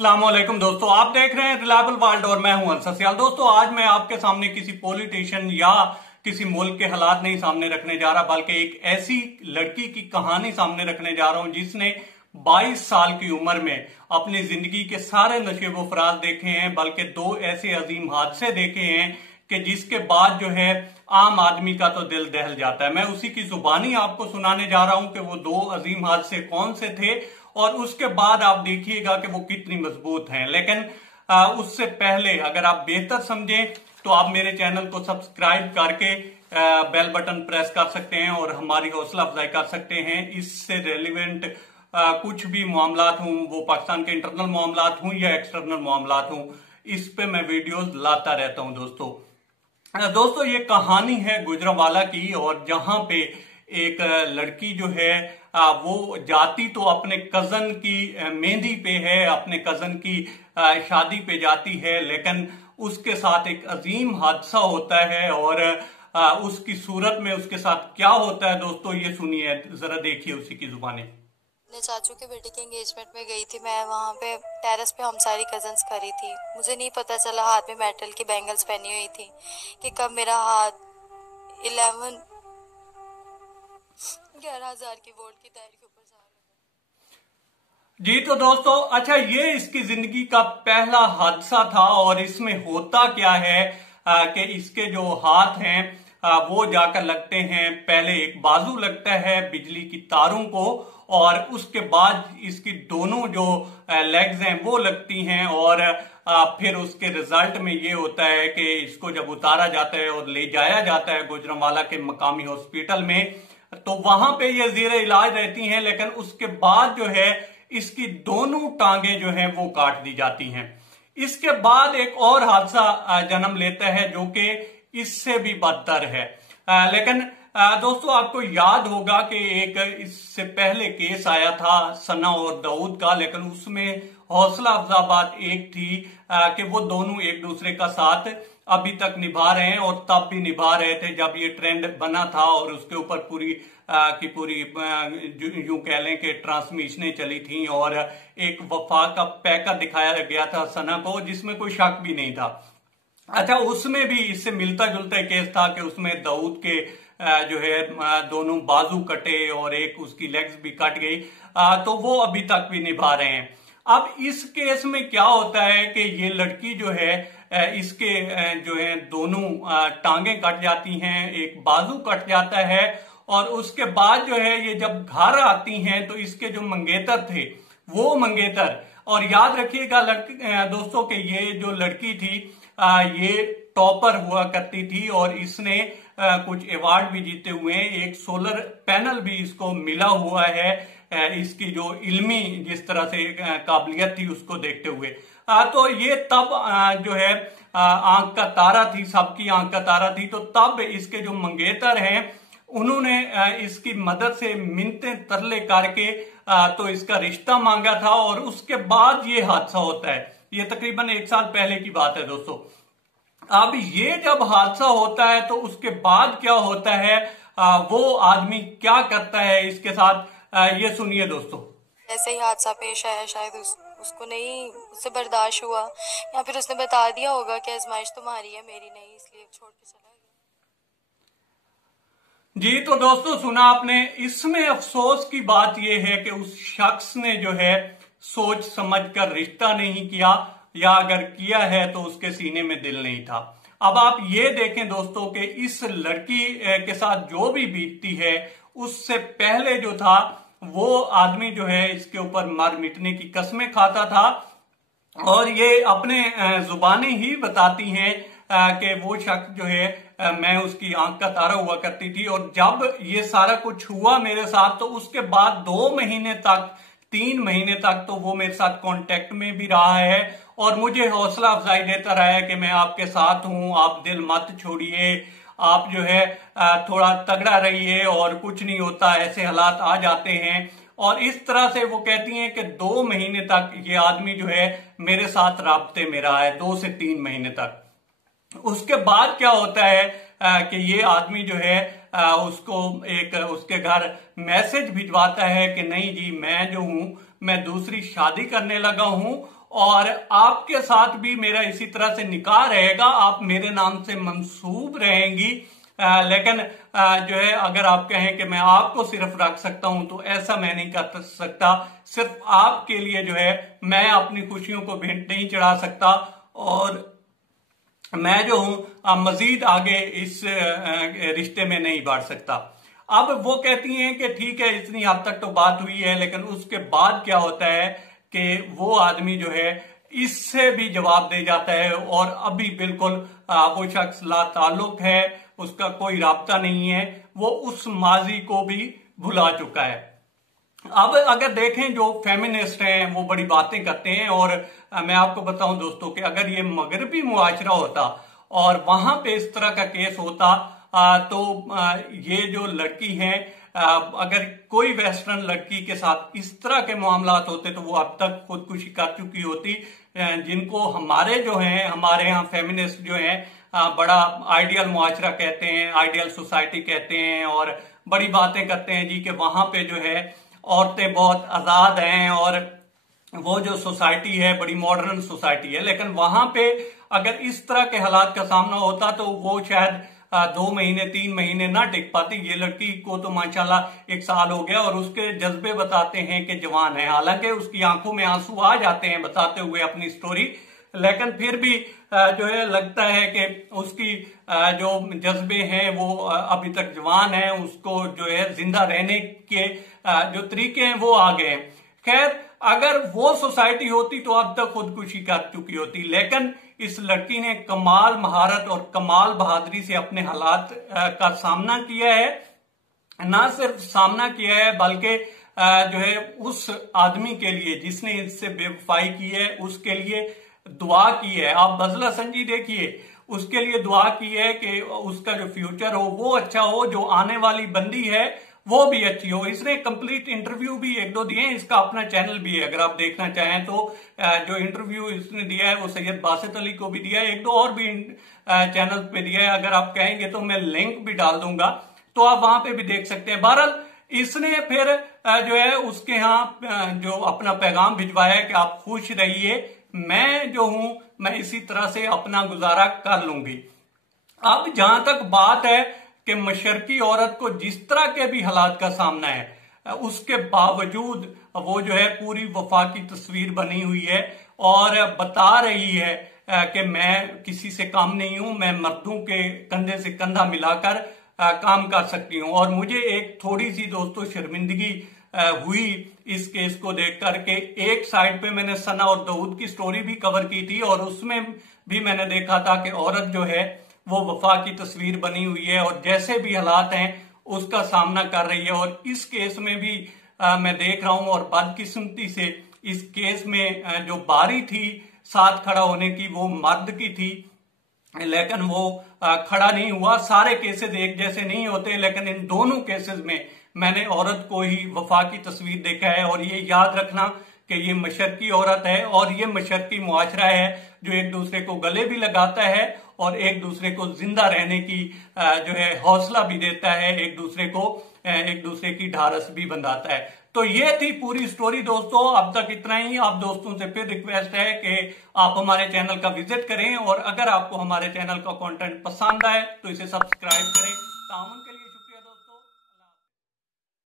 अस्सलामुअलैकुम दोस्तों, आप देख रहे हैं रिलायबल वर्ल्ड और मैं हूं अंसर सियाल। दोस्तों, आज मैं आपके सामने किसी पॉलिटिशियन या किसी मुल्क के हालात नहीं सामने रखने जा रहा, बल्कि एक ऐसी लड़की की कहानी सामने रखने जा रहा हूं जिसने 22 साल की उम्र में अपनी जिंदगी के सारे नशेबो फराज देखे हैं, बल्कि दो ऐसे अजीम हादसे देखे हैं कि जिसके बाद जो है आम आदमी का तो दिल दहल जाता है। मैं उसी की जुबानी आपको सुनाने जा रहा हूं कि वो दो अजीम हादसे कौन से थे और उसके बाद आप देखिएगा कि वो कितनी मजबूत हैं। लेकिन उससे पहले अगर आप बेहतर समझें तो आप मेरे चैनल को सब्सक्राइब करके बेल बटन प्रेस कर सकते हैं और हमारी हौसला अफजाई कर सकते हैं। इससे रेलिवेंट कुछ भी मामलात हों, वो पाकिस्तान के इंटरनल मामलात हों या एक्सटर्नल मामलात हों, इस पे मैं वीडियोस लाता रहता हूं। दोस्तों ये कहानी है गुजरांवाला की, और जहां पे एक लड़की जो है वो जाती तो अपने कजन की मेहंदी पे है, अपने कजन की शादी पे जाती है, लेकिन उसके साथ एक अजीम हादसा होता है। और उसकी सूरत में उसके साथ क्या होता है दोस्तों, ये सुनिए, जरा देखिए उसी की जुबानी। अपने चाचू के बेटे के एंगेजमेंट में गई थी मैं। वहाँ पे टेरेस पे हम सारी कजन्स खड़ी थी। मुझे नहीं पता चला, हाथ में मेटल की बैंगल्स पहनी हुई थी, कि कब मेरा हाथ 11,000 की वोल्ट की तार के ऊपर जा लगा। जी तो दोस्तों, अच्छा, ये इसकी जिंदगी का पहला हादसा था। और इसमें होता क्या है कि इसके जो हाथ हैं वो जाकर लगते हैं, पहले एक बाजू लगता है बिजली की तारों को, और उसके बाद इसकी दोनों जो लेग्स हैं वो लगती हैं। और फिर उसके रिजल्ट में ये होता है कि इसको जब उतारा जाता है और ले जाया जाता है गुजरांवाला के मकामी हॉस्पिटल में, तो वहां पे ये ज़ेरे इलाज रहती हैं। लेकिन उसके बाद जो है इसकी दोनों टांगे जो हैं वो काट दी जाती हैं। इसके बाद एक और हादसा जन्म लेता है जो कि इससे भी बदतर है। लेकिन दोस्तों, आपको याद होगा कि एक इससे पहले केस आया था सना और दाऊद का, लेकिन उसमें हौसला अफजा बात एक थी कि वो दोनों एक दूसरे का साथ अभी तक निभा रहे हैं, और तब भी निभा रहे थे जब ये ट्रेंड बना था और उसके ऊपर पूरी की पूरी यूं कह लें कि ट्रांसमिशनें चली थी, और एक वफा का पैका दिखाया गया था सना को, जिसमें कोई शक भी नहीं था। अच्छा, उसमें भी इससे मिलता जुलता केस था कि उसमें दाऊद के जो है दोनों बाजू कटे और एक उसकी लेग्स भी कट गई, तो वो अभी तक भी निभा रहे हैं। अब इस केस में क्या होता है कि ये लड़की जो है इसके जो है दोनों टांगे कट जाती हैं, एक बाजू कट जाता है, और उसके बाद जो है ये जब घर आती हैं तो इसके जो मंगेतर थे वो मंगेतर, और याद रखिएगा दोस्तों कि ये जो लड़की थी ये टॉपर हुआ करती थी, और इसने कुछ अवार्ड भी जीते हुए हैं, एक सोलर पैनल भी इसको मिला हुआ है, इसकी जो इल्मी जिस तरह से काबिलियत थी उसको देखते हुए। तो ये तब जो है आंख का तारा थी, सबकी आंख का तारा थी। तो तब इसके जो मंगेतर हैं उन्होंने इसकी मदद से मिन्नतें तरले करके तो इसका रिश्ता मांगा था, और उसके बाद ये हादसा होता है। ये तकरीबन 1 साल पहले की बात है दोस्तों। अब ये जब हादसा होता है तो उसके बाद क्या होता है, वो आदमी क्या करता है इसके साथ, ये सुनिए दोस्तों। ऐसे ही हादसा पेश आया, शायद उसको नहीं, उससे बर्दाश्त हुआ, या फिर उसने बता दिया होगा कि आजमाइश तुम्हारी है, मेरी नहीं, इसलिए छोड़ के चला गया। जी तो दोस्तों, सुना आपने। इसमें अफसोस की बात यह है कि उस शख्स ने जो है सोच समझकर रिश्ता नहीं किया, या अगर किया है तो उसके सीने में दिल नहीं था। अब आप ये देखें दोस्तों कि इस लड़की के साथ जो भी बीतती है, उससे पहले जो था वो आदमी जो है इसके ऊपर मर मिटने की कस्में खाता था, और ये अपने जुबानी ही बताती हैं कि वो शख्स जो है मैं उसकी आंख का तारा हुआ करती थी, और जब ये सारा कुछ हुआ मेरे साथ तो उसके बाद 2 महीने तक 3 महीने तक तो वो मेरे साथ कांटेक्ट में भी रहा है, और मुझे हौसला अफजाई देता रहा है कि मैं आपके साथ हूं, आप दिल मत छोड़िए, आप जो है थोड़ा तगड़ा रहिए, और कुछ नहीं होता, ऐसे हालात आ जाते हैं। और इस तरह से वो कहती हैं कि 2 महीने तक ये आदमी जो है मेरे साथ राब्ते में रहा है, 2 से 3 महीने तक। उसके बाद क्या होता है कि ये आदमी जो है उसको एक उसके घर मैसेज भिजवाता है कि नहीं जी, मैं जो हूं मैं दूसरी शादी करने लगा हूं, और आपके साथ भी मेरा इसी तरह से निकाह रहेगा, आप मेरे नाम से मंसूब रहेंगी। लेकिन जो है अगर आप कहें कि मैं आपको सिर्फ रख सकता हूं तो ऐसा मैं नहीं कर सकता। सिर्फ आपके लिए जो है मैं अपनी खुशियों को भेंट नहीं चढ़ा सकता और मैं जो हूं मजीद आगे इस रिश्ते में नहीं बढ़ सकता। अब वो कहती हैं कि ठीक है इतनी हद तक तो बात हुई है, लेकिन उसके बाद क्या होता है कि वो आदमी जो है इससे भी जवाब दे जाता है और अभी बिल्कुल वो शख्स ला ताल्लुक है, उसका कोई राब्ता नहीं है, वो उस माजी को भी भुला चुका है। अब अगर देखें जो फेमिनिस्ट हैं वो बड़ी बातें करते हैं और मैं आपको बताऊं दोस्तों कि अगर ये मगरबी मुआशरा होता और वहां पे इस तरह का केस होता तो ये जो लड़की है अगर कोई वेस्टर्न लड़की के साथ इस तरह के मामलात होते तो वो अब तक खुदकुशी कर चुकी होती। जिनको हमारे जो हैं हमारे यहाँ फेमिनिस्ट जो हैं बड़ा आइडियल मुआशरा कहते हैं, आइडियल सोसाइटी कहते हैं और बड़ी बातें करते हैं जी कि वहां पे जो है औरतें बहुत आजाद हैं और वो जो सोसाइटी है बड़ी मॉडर्न सोसाइटी है। लेकिन वहां पे अगर इस तरह के हालात का सामना होता तो वो शायद 2 महीने 3 महीने ना टिक पाती। ये लड़की को तो माशाल्लाह 1 साल हो गया और उसके जज्बे बताते हैं कि जवान है, हालांकि उसकी आंखों में आंसू आ जाते हैं बताते हुए अपनी स्टोरी, लेकिन फिर भी जो है लगता है कि उसकी जो जज्बे हैं वो अभी तक जवान है, उसको जो है जिंदा रहने के जो तरीके हैं वो आ गए। खैर अगर वो सोसाइटी होती तो अब तक खुदकुशी कर चुकी होती, लेकिन इस लड़की ने कमाल महारत और कमाल बहादुरी से अपने हालात का सामना किया है। ना सिर्फ सामना किया है बल्कि जो है उस आदमी के लिए जिसने इससे बेवफाई की है उसके लिए दुआ की है। आप बजला संजी देखिए, उसके लिए दुआ की है कि उसका जो फ्यूचर हो वो अच्छा हो, जो आने वाली बंदी है वो भी अच्छी हो। इसने कंप्लीट इंटरव्यू भी 1-2 दिए हैं, इसका अपना चैनल भी है अगर आप देखना चाहें तो। जो इंटरव्यू इसने दिया है वो सैयद बासित अली को भी दिया है, 1-2 और भी चैनल पे दिया है। अगर आप कहेंगे तो मैं लिंक भी डाल दूंगा तो आप वहां पे भी देख सकते हैं। बहरहाल इसने फिर जो है उसके यहाँ जो अपना पैगाम भिजवाया कि आप खुश रहिए, मैं जो हूं मैं इसी तरह से अपना गुजारा कर लूंगी। अब जहां तक बात है कि मशरकी औरत को जिस तरह के भी हालात का सामना है उसके बावजूद वो जो है पूरी वफा की तस्वीर बनी हुई है और बता रही है कि मैं किसी से कम नहीं हूं, मैं मर्दों के कंधे से कंधा मिलाकर काम कर सकती हूं। और मुझे एक थोड़ी सी दोस्तों शर्मिंदगी हुई इस केस को देख करके। एक साइड पे मैंने सना और दाऊद की स्टोरी भी कवर की थी और उसमें भी मैंने देखा था कि औरत जो है वो वफा की तस्वीर बनी हुई है और जैसे भी हालात हैं उसका सामना कर रही है। और इस केस में भी मैं देख रहा हूं और बदकिस्मती से इस केस में जो बारी थी साथ खड़ा होने की वो मर्द की थी, लेकिन वो खड़ा नहीं हुआ। सारे केसेस एक जैसे नहीं होते, लेकिन इन दोनों केसेस में मैंने औरत को ही वफा की तस्वीर देखा है। और ये याद रखना कि ये मशरकी औरत है और ये मशरकी मुआशरा है जो एक दूसरे को गले भी लगाता है और एक दूसरे को जिंदा रहने की जो है हौसला भी देता है, एक दूसरे की ढारस भी बंधाता है। तो ये थी पूरी स्टोरी दोस्तों, अब तक इतना ही। आप दोस्तों से फिर रिक्वेस्ट है कि आप हमारे चैनल का विजिट करें और अगर आपको हमारे चैनल का कंटेंट पसंद आए तो इसे सब्सक्राइब करें। ताउन के